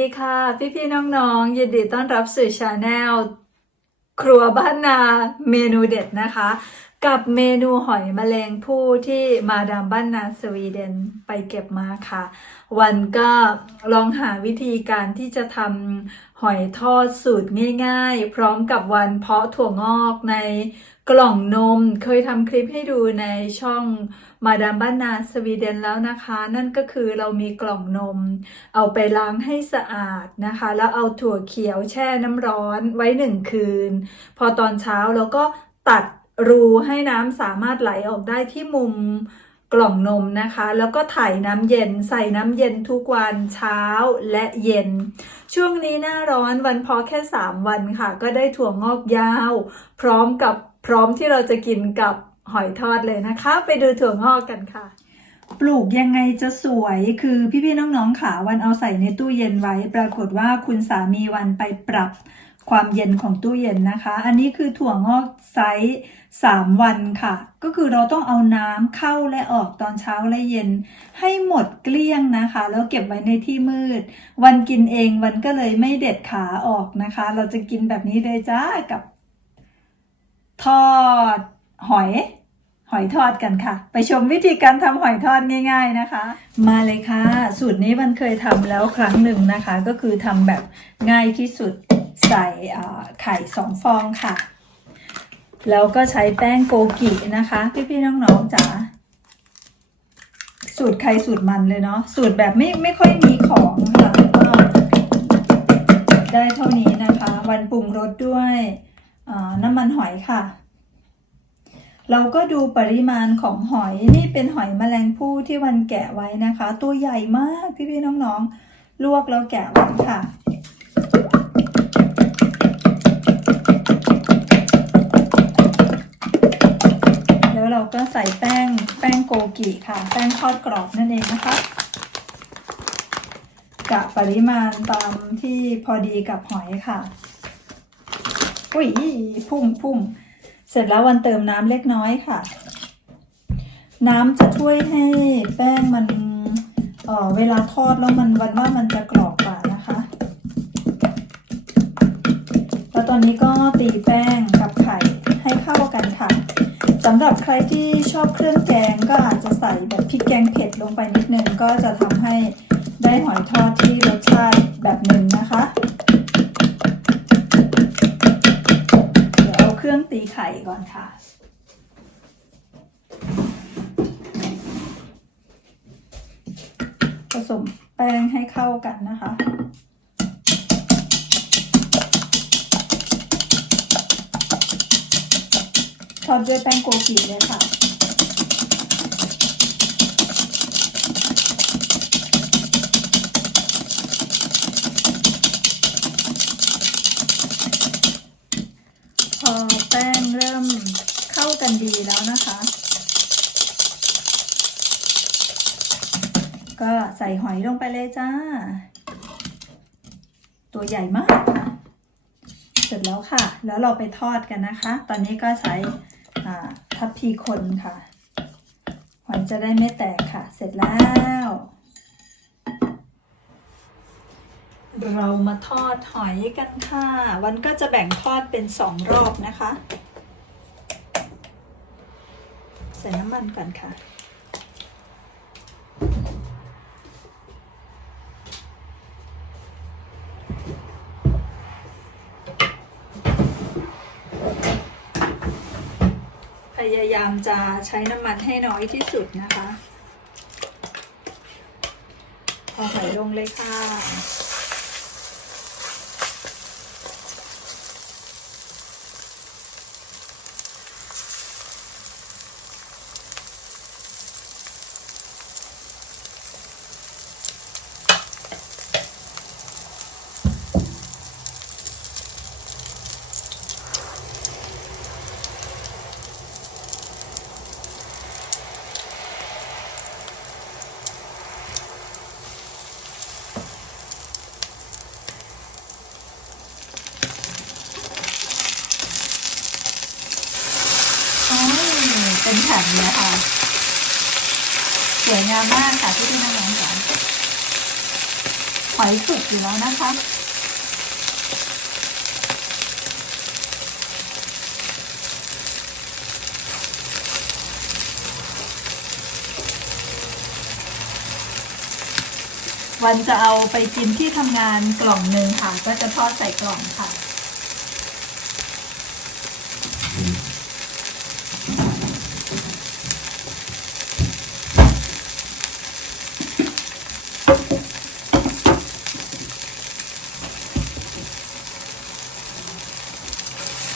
สวัสดีค่ะ พี่ๆน้องๆยินดีต้อนรับสู่ชาแนลครัวบ้านนาเมนูเด็ดนะคะ กับเมนูหอยแมลงผู้ที่มาดามบ้านนาสวีเดนไปเก็บมาค่ะ วันก็ลองหาวิธีการที่จะทำหอยทอดสูตรง่ายๆ พร้อมกับวันเพาะถั่วงอกในกล่องนมเคยทำคลิปให้ดูในช่อง มาดามบ้านนาสวีเดนแล้วนะคะ นั่นก็คือเรามีกล่องนม เอาไปล้างให้สะอาดนะคะ แล้วเอาถั่วเขียวแช่น้ำร้อนไว้หนึ่งคืน พอตอนเช้าเราก็ตัดรูให้น้ำสามารถไหลออกได้ที่มุมกล่องนมนะคะ แล้วก็ถ่ายน้ำเย็นใส่น้ำเย็นทุกวันเช้าและเย็น ช่วงนี้หน้าร้อนวันพอแค่ 3 วันค่ะ ก็ได้ถั่วงอกยาว พร้อมกับพร้อมที่เราจะกินกับ หอยทอดเลยนะคะ ไปดูถั่วงอกกันค่ะ ปลูกยังไงจะสวยคือพี่ๆน้องๆค่ะวันเอาใส่ในตู้เย็นไว้ ปรากฏว่าคุณสามีวันไปปรับความเย็นของตู้เย็นนะคะ อันนี้คือถั่วงอกไซส์3วันค่ะ ก็คือเราต้องเอาน้ำเข้าและออกตอนเช้าและเย็น ให้หมดเกลี้ยงนะคะ แล้วเก็บไว้ในที่มืด วันกินเองวันก็เลยไม่เด็ดขาออกนะคะ เราจะกินแบบนี้เลยจ้ากับ ทอดหอย หอยทอดกันค่ะ ไปชมวิธีการทำหอยทอดง่าย ๆนะคะ มาเลยค่ะ สูตรนี้มันเคยทำแล้วครั้งหนึ่งนะคะ ก็คือทำแบบง่ายที่สุดใส่ไข่สองฟองค่ะ แล้วก็ใช้แป้งโกกินะคะ พี่ๆน้องๆจ๋าสูตรใครสูตรมันเลยเนาะสูตรแบบไม่ไม่ค่อยมีของค่ะก็ได้เท่านี้นะคะ วันปรุงรสด้วยน้ำมันหอยค่ะ เราก็ดูปริมาณของหอยนี่เป็นหอยแมลงภู่ที่วันแกะไว้นะคะ ตัวใหญ่มากพี่ๆน้องๆ ลวกแล้วแกะไว้ค่ะ แล้วเราก็ใส่แป้งแป้งโกกิค่ะ แป้งทอดกรอบนั่นเองนะคะกะปริมาณตามที่พอดีกับหอยค่ะ อุ้ยพุ่งพุ่ง เสร็จแล้ววันเติมน้ำเล็กน้อยค่ะ น้ำจะช่วยให้แป้งมันเออเวลาทอดแล้วมันวันว่ามันจะกรอบกว่านะคะ แล้วตอนนี้ก็ตีแป้งกับไข่ให้เข้ากันค่ะสำหรับใครที่ชอบเครื่องแกงก็อาจจะใส่แบบพริกแกงเผ็ดลงไปนิดนึงก็จะทำให้ได้หอยทอดที่รสชาติแบบหนึ่งนะคะ เดี๋ยวเอาเครื่องตี ไข่ก่อนค่ะ ผสมแป้งให้เข้ากันนะคะทอดด้วยแป้งโกกิเลยค่ะพอ แป้งเริ่มเข้ากันดีแล้วนะคะ ก็ใส่หอยลงไปเลยจ้า ตัวใหญ่มากค่ะ เสร็จแล้วค่ะ แล้วเราไปทอดกันนะคะ ตอนนี้ก็ใช้ทัพพีคนค่ะ หอยจะได้ไม่แตกค่ะ เสร็จแล้ว เรามาทอดหอยกันค่ะ วันก็จะแบ่งทอดเป็นสองรอบนะคะ ใส่น้ำมันก่อนค่ะ พยายามจะใช้น้ำมันให้น้อยที่สุดนะคะเอาหอยลงเลยค่ะ อ๋อเป็นแผ่นเลยค่ะ ส วยงามมากค่ะที่ที่น้องๆจ๋าหอยสุกอยู่แล้วนะคะ วันจะเอาไปกินที่ทำงานกล่องหนึ่งค่ะ ก็จะทอดใส่กล่องค่ะ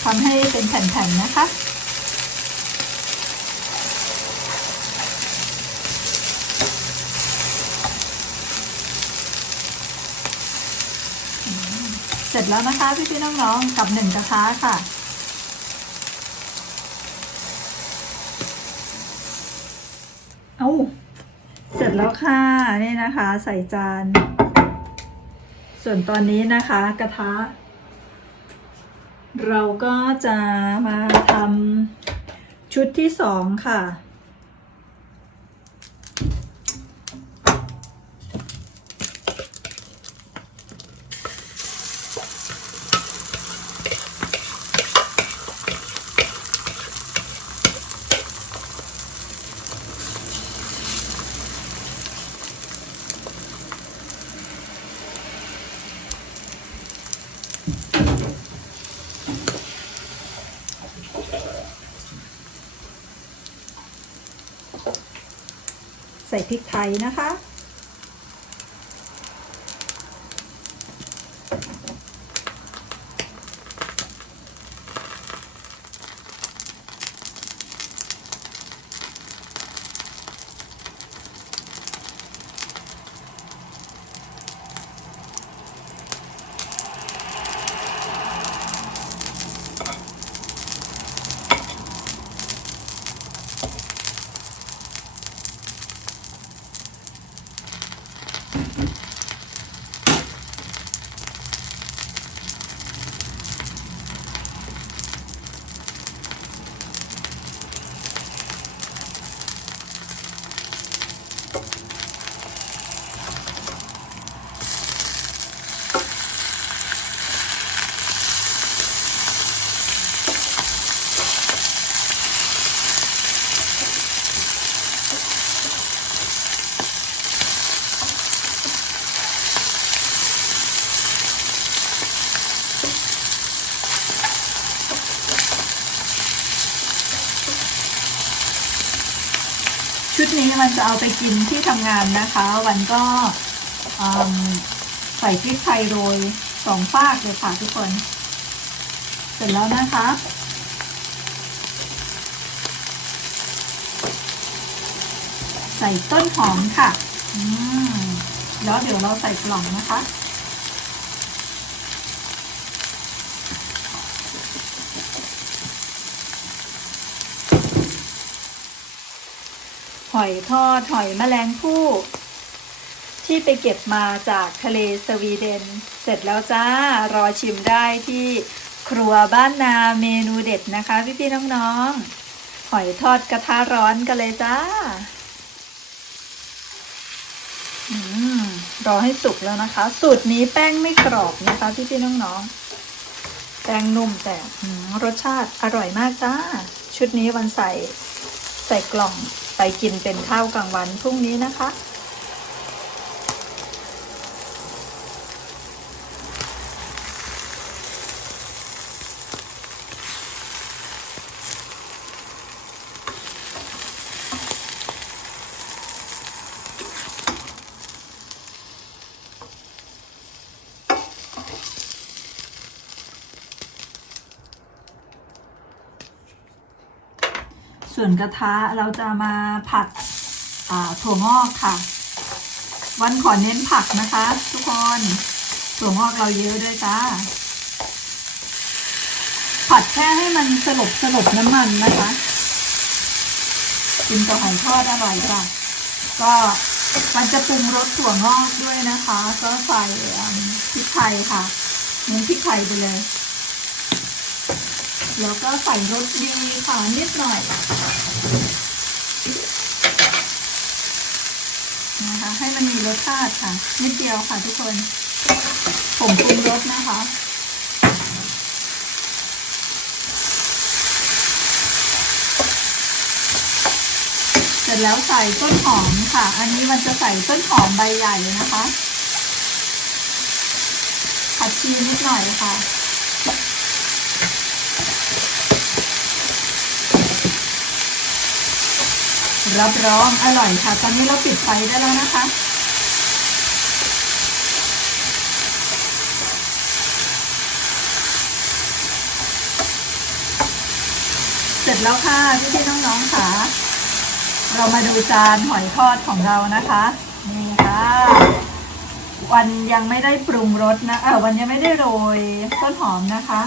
ทำให้เป็นแผ่ นะคะ เสร็จแล้วนะคะพี่พี่น้องๆกับหนึ่งกระทะค่ะเอาเสร็จแล้วค่ะนี่นะคะ ใส่จาน ส่วนตอนนี้นะคะ กระทะ เราก็จะมาทำชุดที่สองค่ะ พริกไทยนะคะันจะเอาไปกินที่ทำงานนะคะ วันก็ใส่พริกไทยโรยสองฟากเลยค่ะทุกคน เสร็จแล้วนะคะ ใส่ต้นหอมค่ะ อืมแล้วเดี๋ยวเราใส่กล่องนะคะ หอยทอดหอยแมลงภู่ที่ไปเก็บมาจากทะเลสวีเดน เสร็จแล้วจ้ารอชิมได้ที่ครัวบ้านนาเมนูเด็ดนะคะ พี่ๆน้องๆ หอยทอดกระทะร้อนกันเลยจ้าอืมรอให้สุกแล้วนะคะ สูตรนี้แป้งไม่กรอบนะคะ พี่ๆน้องๆ แป้งนุ่มแต่รสชาติอร่อยมากจ้า ชุดนี้วันใส่ใส่กล่อง ไปกินเป็นข้าวกลางวันพรุ่งนี้นะคะ ส่วนกระทะเราจะมาผัดถั่วงอกค่ะ วันขอเน้นผักนะคะ ทุกคนถั่วงอกเราเยอะด้วยจ้า ผัดแค่ให้มันสลบสลบน้ำมันนะคะกินกับหอยทอดอร่อยจ้ะก็มันจะปรุงรสถั่วงอกด้วยนะคะ ก็ใส่พริกไทยค่ะเน้นพริกไทยไปเลย แล้วก็ใส่รสดีค่ะนิดหน่อยนะคะให้มันมีรสชาติค่ะ นิดเดียวค่ะทุกคนผงปรุงรสนะคะเสร็จแล้วใส่ต้นหอมค่ะ อันนี้มันจะใส่ต้นหอมใบใหญ่นะคะผัดชีนิดหน่อยค่ะ รับรองอร่อยค่ะ ตอนนี้เราปิดไฟได้แล้วนะคะ เสร็จแล้วค่ะพี่พี่ๆน้องๆค่ะ เรามาดูจานหอยทอดของเรานะคะ นี่ค่ะ วันยังไม่ได้ปรุงรสนะเออวันยังไม่ได้โรยต้นหอมนะคะ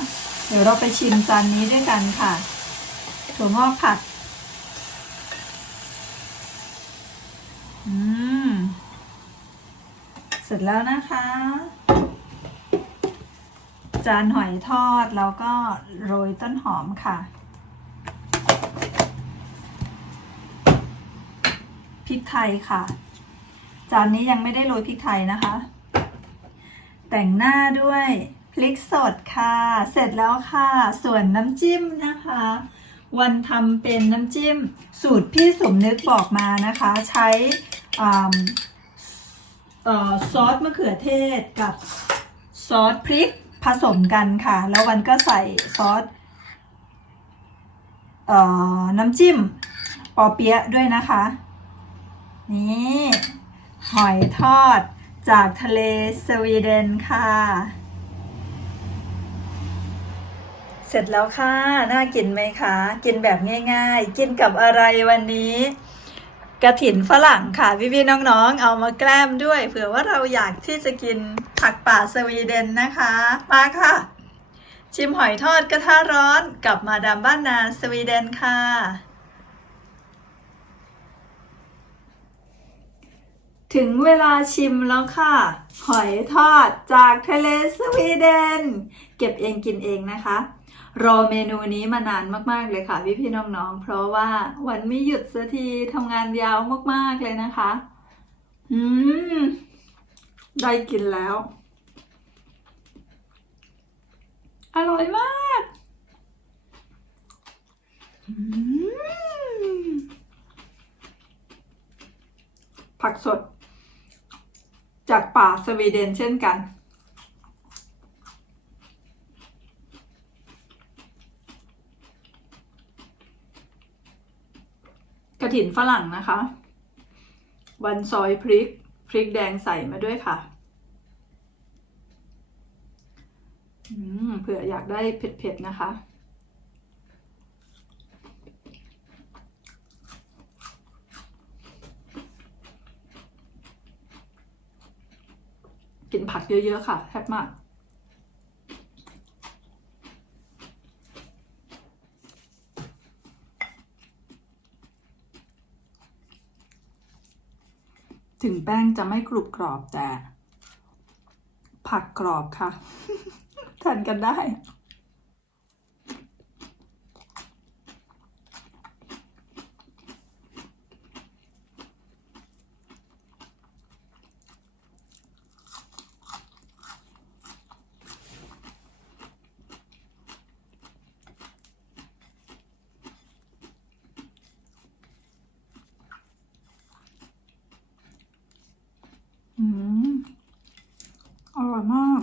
เดี๋ยวเราไปชิมจานนี้ด้วยกันค่ะถั่วงอกผัด อืม เส ร็จแล้วนะคะ จานหอยทอดแล้วก็โรยต้นหอมค่ะพริกไทยค่ะ จานนี้ยังไม่ได้โรยพริกไทยนะคะ แต่งหน้าด้วยพริกสดค่ะ เสร็จแล้วค่ะ ส่วนน้ำจิ้มนะคะ วันทำเป็นน้ำจิ้ม สูตรพี่สมนึกบอกมานะคะ ใช้ ซอสมะเขือเทศกับซอสพริกผสมกันค่ะ แล้ววันก็ใส่ซอสเอ่อน้ำจิ้มปอเปี๊ยะด้วยนะคะ นี่หอยทอดจากทะเลสวีเดนค่ะ เสร็จแล้วค่ะ น่ากินไหมคะ กินแบบง่ายๆ กินกับอะไรวันนี้ กระถินฝรั่งค่ะ พี่ๆน้องๆ เอามาแกล้มด้วย เผื่อว่าเราอยากที่จะกินผักป่าสวีเดนนะคะ มาค่ะ ชิมหอยทอดกระทะร้อนกับมาดามบ้านนาสวีเดนค่ะ ถึงเวลาชิมแล้วค่ะ หอยทอดจากทะเลสวีเดน เก็บเองกินเองนะคะ รอเมนูนี้มานานมากๆเลยค่ะพี่พี่น้องๆ เพราะว่าวันไม่หยุดสักทีทำงานยาวมากๆเลยนะคะ อืม ได้กินแล้ว อร่อยมากผักสด จากป่าสวีเดนเช่นกัน ระถินฝรั่งนะคะ วันซอยพริก พริกแดงใส่มาด้วยค่ะเผื่ออยากได้เผ็ดๆนะคะ กินผักเยอะๆค่ะแซ่บมาก ถึงแป้งจะไม่กรุบกรอบแต่ ผักกรอบค่ะ ทานกันได้ อืม อร่อยมาก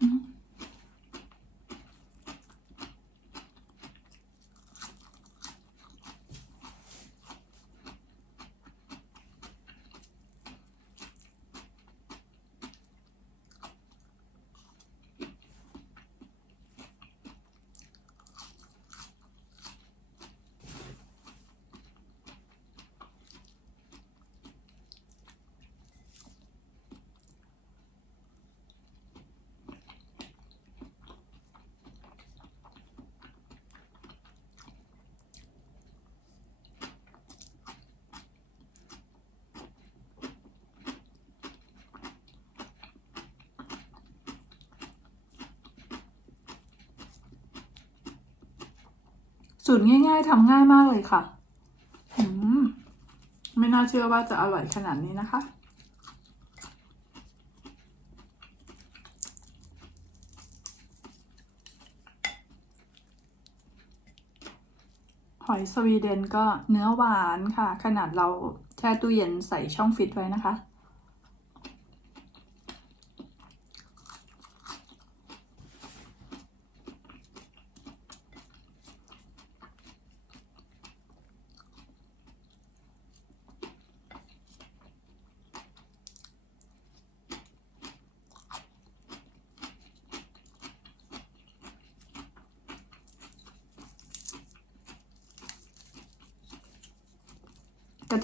อ สูตรง่าย ๆทำง่ายมากเลยค่ะ อืม ไม่น่าเชื่อว่าจะอร่อยขนาดนี้นะคะ หอยสวีเดนก็เนื้อหวานค่ะ ขนาดเราแช่ตู้เย็นใส่ช่องฟิตไว้นะคะ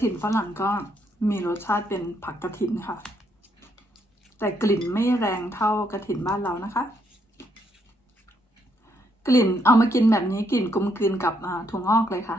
ถินฝรั่งก็มีรสชาติเป็นผักกระถินค่ะ แต่กลิ่นไม่แรงเท่ากระถินบ้านเรานะคะ กลิ่นเอามากินแบบนี้กลิ่นกลมกลืนกับถั่วงอกเลยค่ะ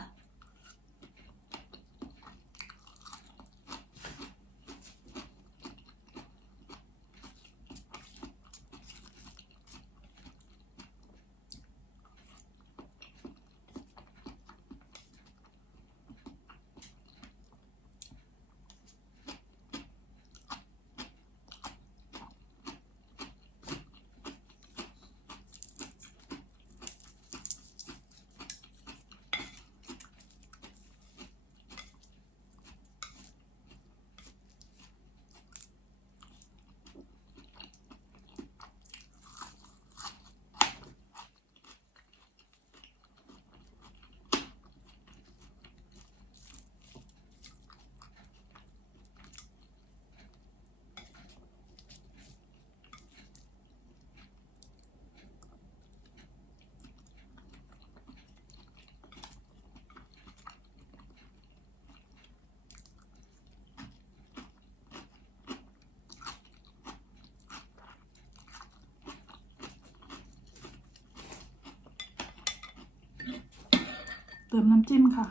เติมน้ำจิ้มค่ะ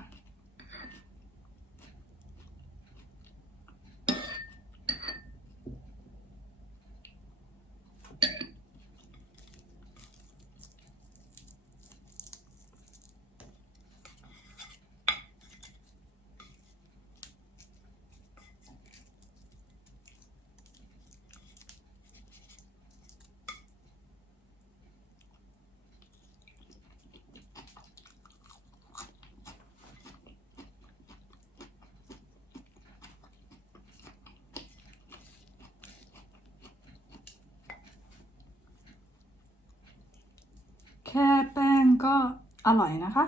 แค่แป้ง ก็อร่อยนะคะ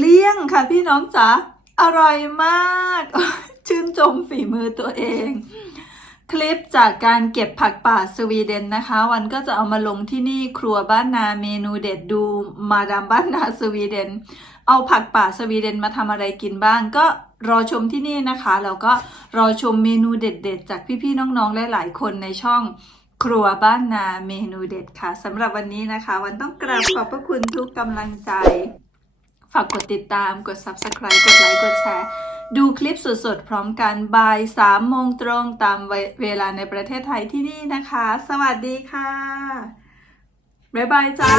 เลี้ยงค่ะพี่น้องจ๋าอร่อยมาก ชื่นชมฝีมือตัวเอง คลิปจากการเก็บผักป่าสวีเดนนะคะ วันก็จะเอามาลงที่นี่ครัวบ้านนาเมนูเด็ดดูมาดามบ้านนาสวีเดน เอาผักป่าสวีเดนมาทำอะไรกินบ้างก็รอชมที่นี่นะคะ แล้วก็รอชมเมนูเด็ด ๆ จากพี่ๆน้องๆหลายๆคนในช่องครัวบ้านนาเมนูเด็ดค่ะสำหรับวันนี้นะคะ วันต้องกราบขอบพระคุณทุกกำลังใจากกดติดตาม กด subscribe กดไลค์ กดแชร์ ดูคลิปสดๆ พร้อมกันบ่าย3โมงตรงตามเวเวลาในประเทศไทยที่นี่นะคะ สวัสดีค่ะ บ๊ายบายจ้า